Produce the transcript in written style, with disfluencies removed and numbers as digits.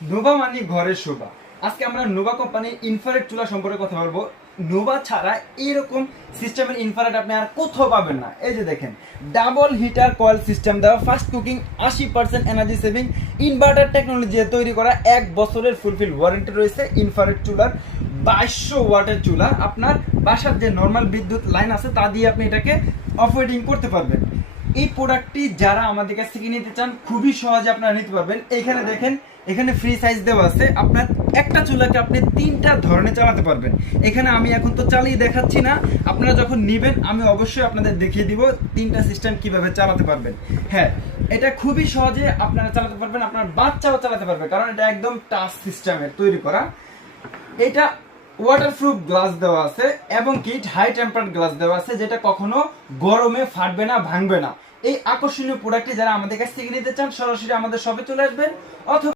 Nova মানে ঘরের শোভা। আজকে আমরা নোভা কোম্পানির ইনফ্রারেড চুলা সম্পর্কে কথা বলবো। নোভা ছাড়া এরকম সিস্টেমের ইনফ্রারেড আপনি আর কোথাও পাবেন না। এই যে দেখেন, ডাবল হিটার কয়েল সিস্টেম দেওয়া, fast cooking, 80% energy saving, inverter technology দিয়ে তৈরি করা, 1 বছরের ফুলফিল ওয়ারেন্টি রয়েছে। ইনফ্রারেড চুলার 2200 ওয়াটের চুলা, আপনার বাসার যে নর্মাল বিদ্যুৎ লাইন আছে তা দিয়ে আপনি এটাকে অপারেটিং করতে পারবেন। এই প্রোডাক্টটি যারা আমাদের কাছ থেকে নিতে চান খুবই সহজে আপনারা নিতে পারবেন। এইখানে দেখেন, এখানে ফ্রি সাইজ দেওয়া আছে। আপনার একটা চুলাকে আপনি 3টা ধরনে চালাতে পারবেন। এখানে আমি এখন তো চালিয়ে দেখাচ্ছি না, আপনারা যখন নেবেন আমি অবশ্যই আপনাদের দেখিয়ে দিব 3টা সিস্টেম কিভাবে চালাতে পারবেন। হ্যাঁ, এটা খুবই সহজে আপনারা চালাতে পারবেন, আপনার বাচ্চাও চালাতে পারবে, কারণ এটা একদম টাচ সিস্টেমের তৈরি করা। এটা ওয়াটারপ্রুফ গ্লাস দেওয়া আছে এবং কি হাই টেম্পারেট গ্লাস দেওয়া আছে, যেটা কখনো গরমে ফাটবে না, ভাঙবে না। এই আকর্ষণীয় প্রোডাক্টটি যারা আমাদের কাছ থেকে নিতে চান সরাসরি আমাদের শপে চলে আসবেন, অথবা